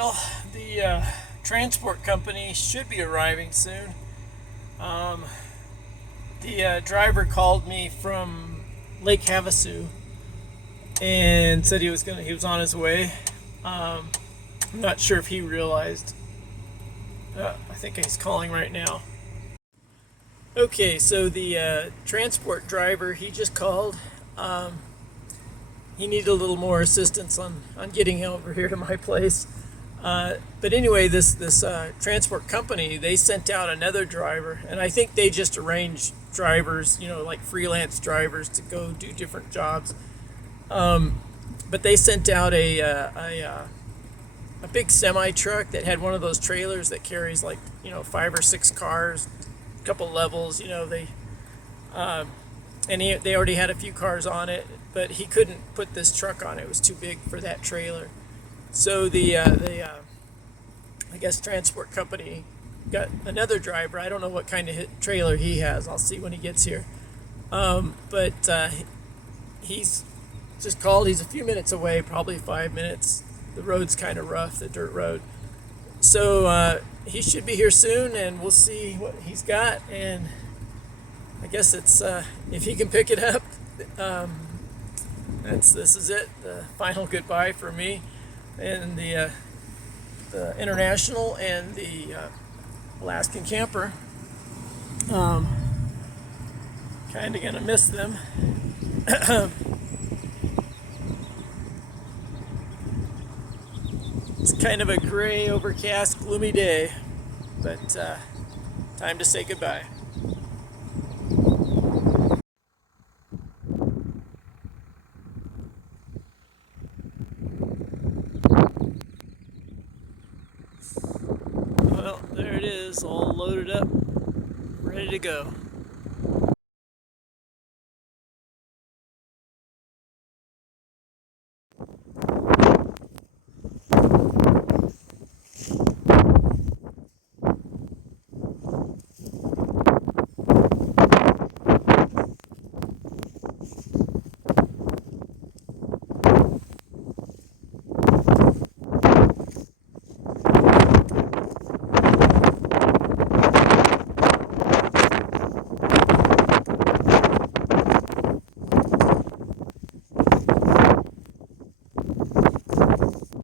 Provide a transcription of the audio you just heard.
Well, the transport company should be arriving soon. Um, the driver called me from Lake Havasu and said he was on his way. Um, I'm not sure if he realized. I think he's calling right now. Okay, so the transport driver he just called. Um, he needed a little more assistance on getting over here to my place. But anyway, this transport company, they sent out another driver, and I think they just arranged drivers, like freelance drivers, to go do different jobs. But they sent out a big semi truck that had one of those trailers that carries like 5 or 6 cars, a couple levels. They already had a few cars on it, but he couldn't put this truck on it. It was too big for that trailer. So the I guess transport company got another driver. I don't know what kind of trailer he has. I'll see when he gets here. But he's just called. He's a few minutes away, probably 5 minutes. The road's kind of rough, the dirt road. So he should be here soon, and we'll see what he's got. And I guess it's if he can pick it up. This is it. The final goodbye for me and the International and the Alaskan Camper. Kind of gonna miss them. It's kind of a gray, overcast, gloomy day, but time to say goodbye. Well, there it is, all loaded up, ready to go.